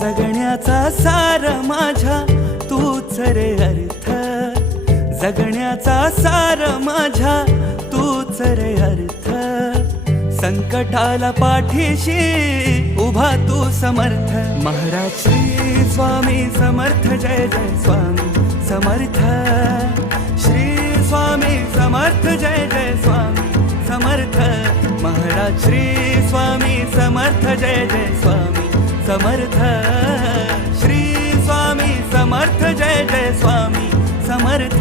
जगण्याचा सार माझ्या तूच रे अर्थ, जगण्याचा सार माझ्या तूच रे अर्थ. संकटाला पाठीशी उभा तू समर्थ. महाराज श्री स्वामी समर्थ, जय जय स्वामी समर्थ. श्री स्वामी समर्थ, जय जय स्वामी समर्थ. महाराज श्री स्वामी समर्थ, जय जय स्वामी समर्थ. श्री स्वामी समर्थ, जय जय स्वामी समर्थ.